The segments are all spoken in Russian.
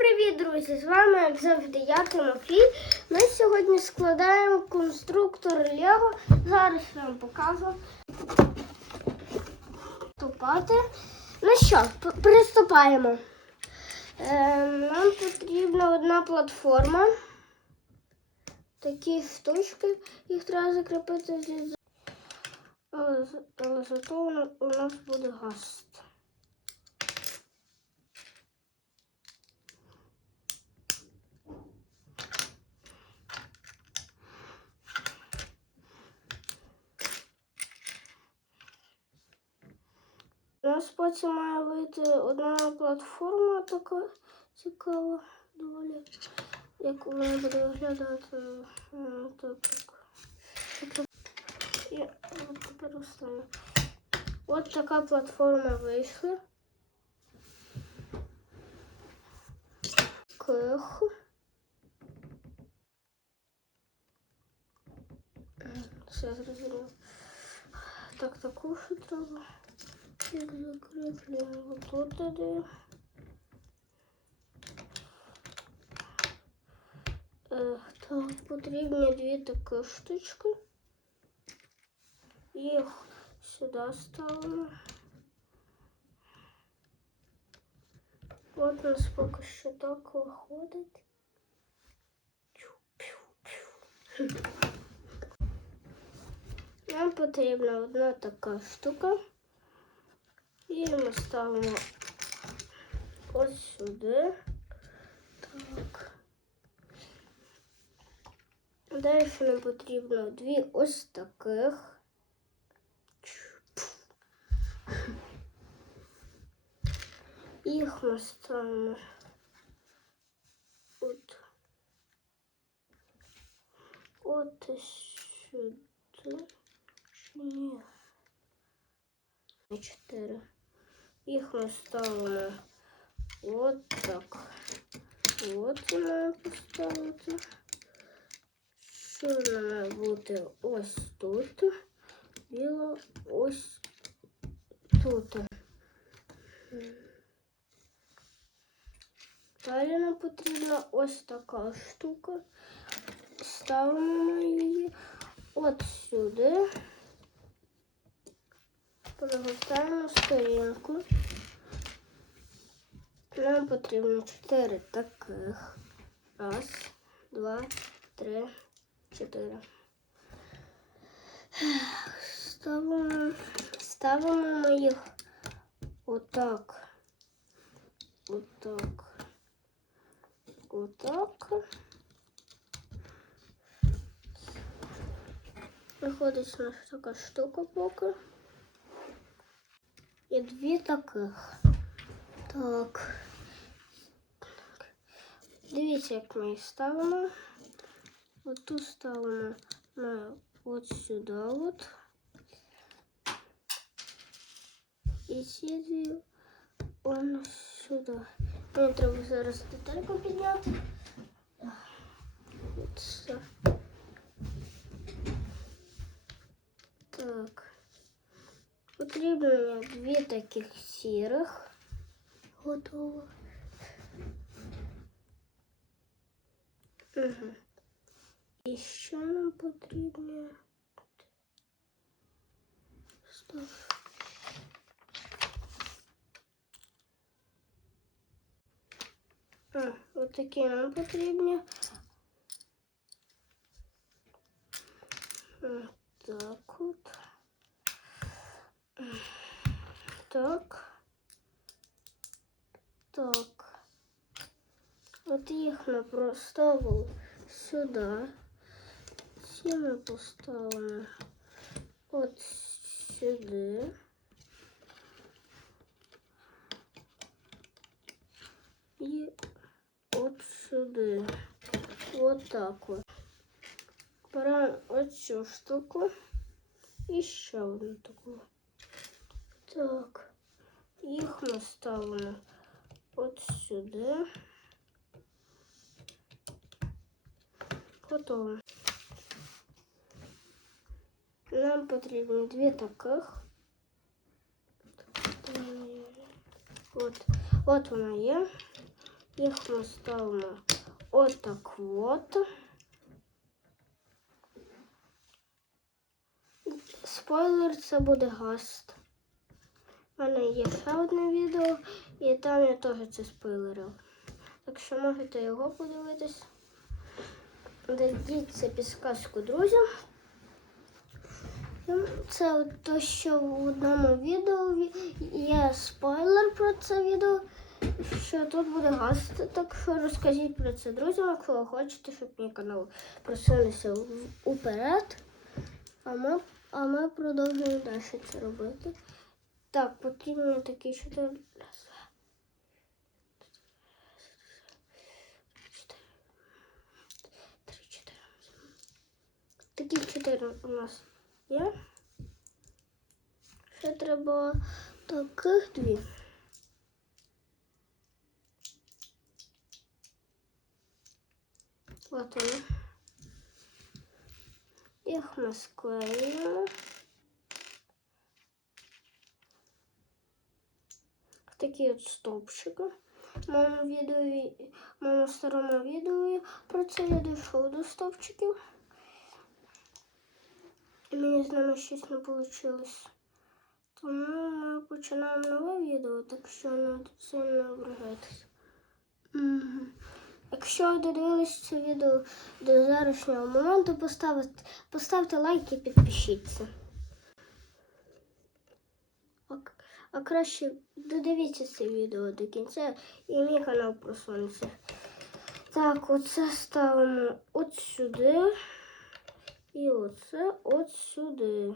привіт, друзі! З вами, як завжди, я Тимофій. Ми сьогодні складаємо конструктор Лего. Зараз я вам покажу. Вступати. Ну що, приступаємо. Е, нам потрібна одна платформа. Такі штучки, їх треба закріпити. Але, зато у нас буде гаст. потім має вийти одна платформа така цікава, доволі. Як вона буде виглядати е, так. так. І от тепер останнє. От така платформа вийшла. Ких. Все зрозуміло. Так, таку що треба. Як закріплюємо тут тоді. Е, Так, потрібні дві такі штучки. Їх сюди ставимо. От у нас поки що так виходить. Чу-пю-пю. Нам потрібна одна така штука. І ми ставимо ось сюди. Так. Далі нам потрібно дві ось таких. Їх ми ставимо от, от сюди. Чи Ні. Не чотири. Їх ми ставимо от так. От має поставити. Чорна має бути ось тут. Біло ось тут. Далі нам потрібна ось така штука. Ставимо ми її от сюди. Перегортаємо сторінку. Нам потрібно чотири таких. Раз, два, три, чотири. Ставимо, ставимо їх отак. Отак. Отак. Виходить у нас така штука поки. І дві таких. Так. Дивіться, як ми їх ставимо. От тут ставимо на от сюди от. І ці дві он сюди. Мені треба зараз детальку підняти. От все. Так. Потрібно мені дві таких сірих. Готово. Угу. І що нам потрібно? Стоп. А, от такі нам потрібні. їх ми проставили сюди. Ці ми поставимо от сюди. І от сюди. От так от. Беремо оцю штуку і ще одну таку. Так. Їх ми ставимо от сюди. Готово. Нам потрібно дві таких. От, от вона є. Їх ми ставимо отак от. Спойлер, це буде гаст. У мене є ще одне відео, і там я теж це спойлерив. Так що можете його подивитись. Дадіть підсказку друзям. Це от то, що в одному відео є спойлер про це відео, що тут буде гаст. Так що розкажіть про це друзям, якщо ви хочете, щоб мій канал просунувся уперед. А ми, а ми продовжуємо далі це робити. Так, потрібно такі чотири два, чотири. Три, чотири. Такі чотири у нас є. Ще треба таких дві. От вони. Їх ми склеїмо. Такі от стовпчики. В моєму відео, моєму старому відео про це я дійшов до стовпчиків. І мені з ними щось не вийшло. Тому ми починаємо нове відео, так що не сильно ображайтеся. Мгм. Якщо ви додивились це відео до зарашнього моменту, поставте, поставте лайк і підпишіться. А, а краще додивіться це відео до кінця і мій канал просунеться. Так, оце ставимо от сюди. І оце от сюди.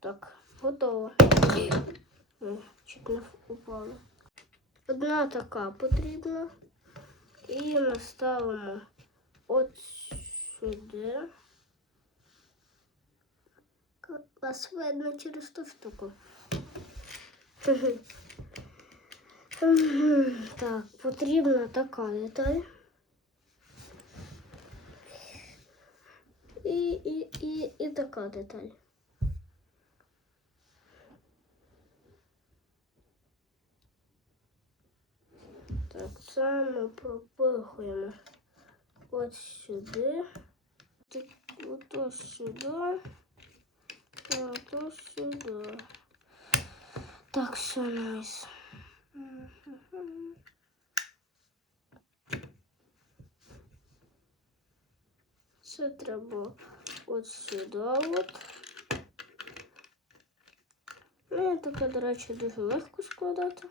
Так, готово. О, Чуть не упало. Одна така потрібна. І ми ставимо от сюди. К- Вас видно через ту штуку. Мгм. Так, потрібна така деталь. І, і, і, і така деталь. Так, це ми пропихуємо от сюди. Так, от ось сюди. От ось сюди. Так, все найс. Мгм. Це треба от сюди от. Ну, таке, до речі, дуже легко складати.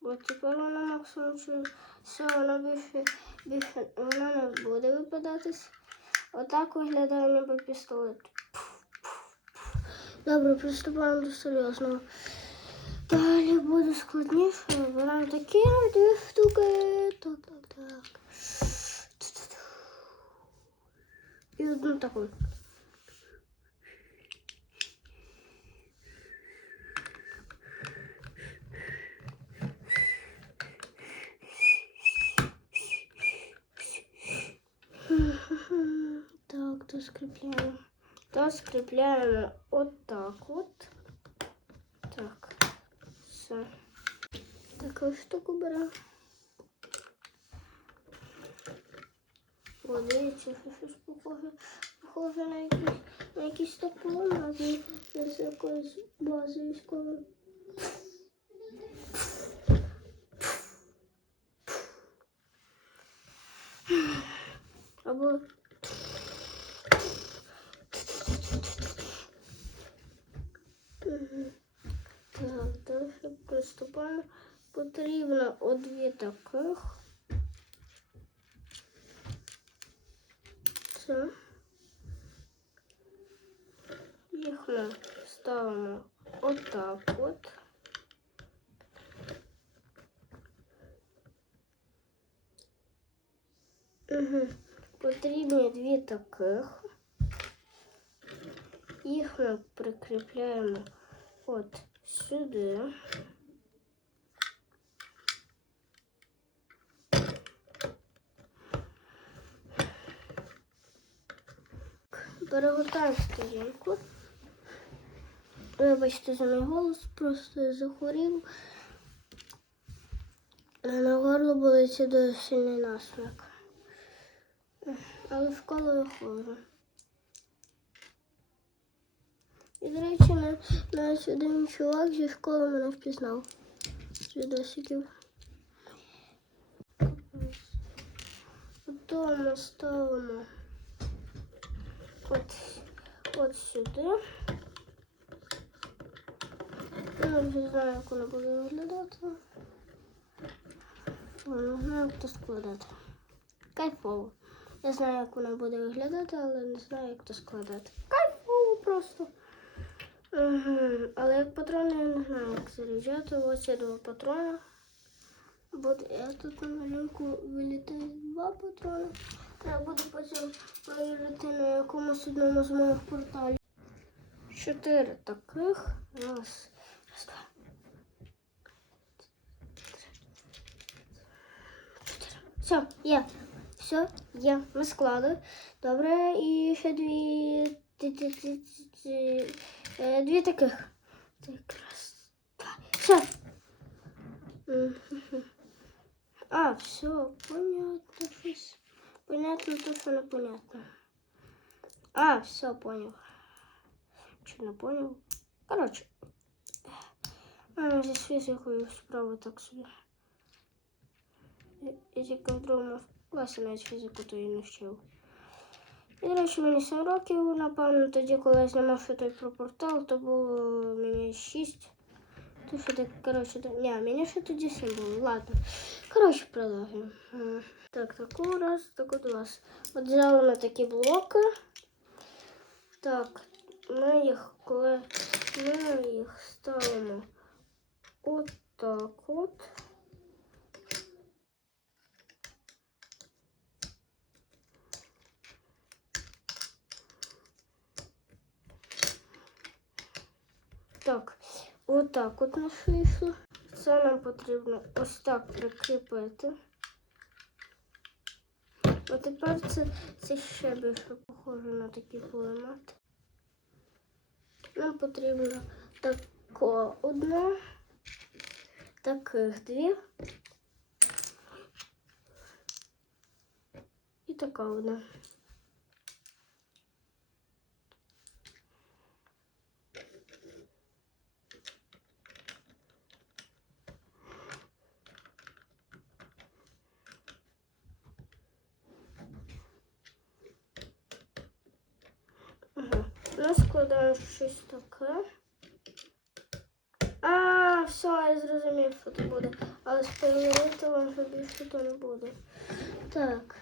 Бо тепер вона максимум що все, вона більше, більше вона не буде випадатись. Отак виглядає ніби пістолет. Добре, приступаємо до серйозного. Далі буде складніше. Вибираємо такі дві штуки. Так, так, так. І одну таку. Так, то скріпляємо. То скріпляємо отак от. Так. Все. Таку штуку беремо. О, дивіться, що щось похоже, похоже на якийсь, на якийсь таку назву з якоїсь бази військової. Або Мгм. Так, далі приступаємо. Потрібно о дві таких. Це. Їх ми ставимо отак от. Угу. Потрібні дві таких. Їх ми прикріпляємо от сюди. Перегортаємо сторінку. Вибачте за мій голос, просто захворів. На горло болить дуже сильний насмак. Але в школу я ходжу. І, до речі, на- навіть один чувак зі школи мене впізнав. З відосиків. Потім ми ставимо от, от сюди. Я вже знаю, як воно буде виглядати. Не знаю, як це складати. Кайфово. Я знаю, як воно буде виглядати, але не знаю, як це складати. Кайфово просто. Але як патрони я не знаю, як заряджати. Ось є два патрони. Буде я тут на малюнку вилітає два патрони. Я буду потім перевірити на якомусь одному з моїх порталів. Чотири таких. Раз. Раз, два. Чотири. Все, є. Все, є. Ми склали. Добре, і ще дві. е, Дві таких. Так, раз, два. Все. А, все, понятно. щось. Понятно, то, що непонятно. А, все, понял. Что не понял? Короче. А, зі фізикою справа так собі. Я- Я тільки в другому класі навіть фізику то і не вчив. І, до речі, мені 7 років, напевно, тоді, коли я знімав ще той про портал, то було мені 6. То що так, коротше, то... Ні, мені ще тоді 7 було, ладно. Коротше, продовжуємо. М, Так, таку раз, таку два. От взяли ми такі блоки. Так, ми їх, коли ми їх ставимо от так от. Так, отак от наш вийшло. Це нам потрібно ось так прикріпити. А тепер це, це ще більше похоже на такий кулемет. Нам потрібно тако одне, таких дві. І така одна. Ага. Ну, складаємо щось таке. А, все, я зрозумів, що це буде. Але спойлерити вам вже більше то не буде. Так.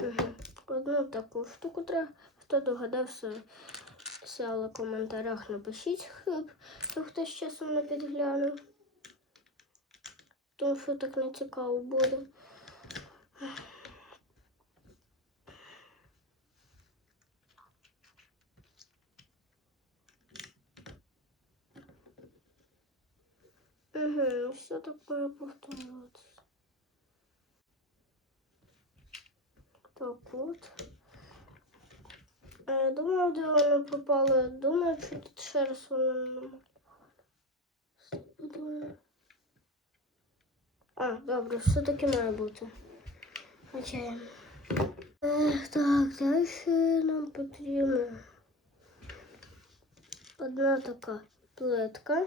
Угу. Одну таку штуку треба. Хто догадався, все, але в коментарях напишіть, щоб щоб хтось часом не підглянув. Тому що так не цікаво буде. Угу, все такое повторюється. Так от. Е, думаю, де воно попало. Думаю, що тут ще раз воно не Думаю. А, добре, все таки має бути. Окей. Е, так, далі нам потрібно одна така плитка.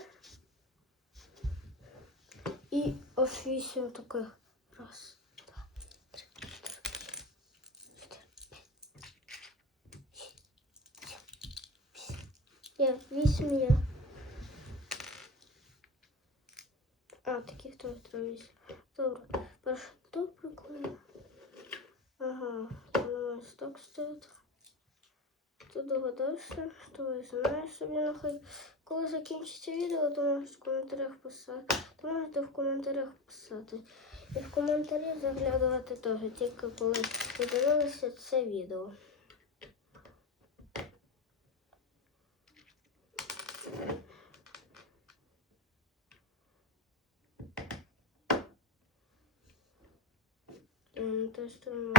І ось вісім таких. Раз, два, три, чотири, чотири, п'ять, шість, сім, вісім. Є, вісім є. А, таких теж треба вісім. Добре. Перше тут приклею. Ага, воно ось так стоїть. Хто догадався, хто знає собі нехай. Коли закінчиться відео, то можете в коментарях писати. Можете в коментарях писати. І в коментарі заглядувати теж, тільки коли ви дивилися це відео. Я на той сторону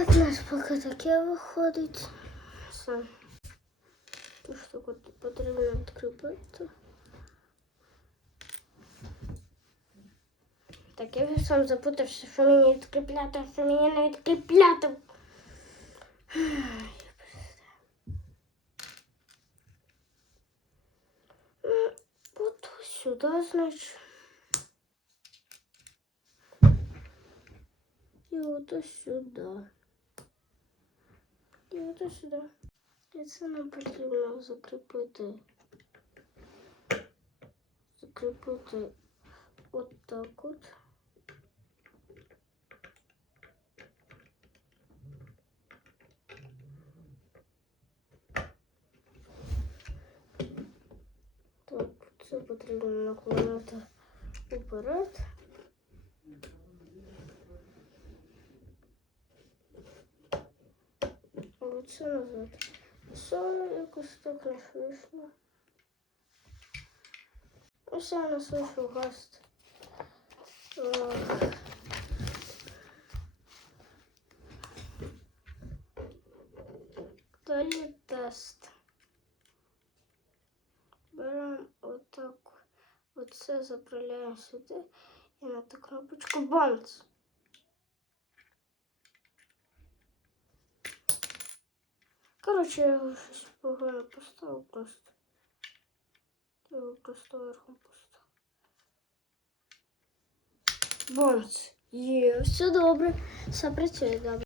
От у нас поки таке виходить. Все. Ту штуку потрібно відкріпити. Так, я вже сам запутався, що мені відкріпляти, а що мені не відкріпляти. Ну, От сюди, значить. І от сюди. І от сюди. І це нам потрібно закріпити. Закріпити от так от. Так, це потрібно наклонити уперед. Оце назад. Все якось так не вийшло. Ось у нас вийшов гаст. Ох. Далі тест. Беремо отак. Оце заправляємо сюди і на ту кнопочку бонус. Коротше, я щось погано поставив просто. Просто верхом поставив. Бонус. Є, все добре. Все добре.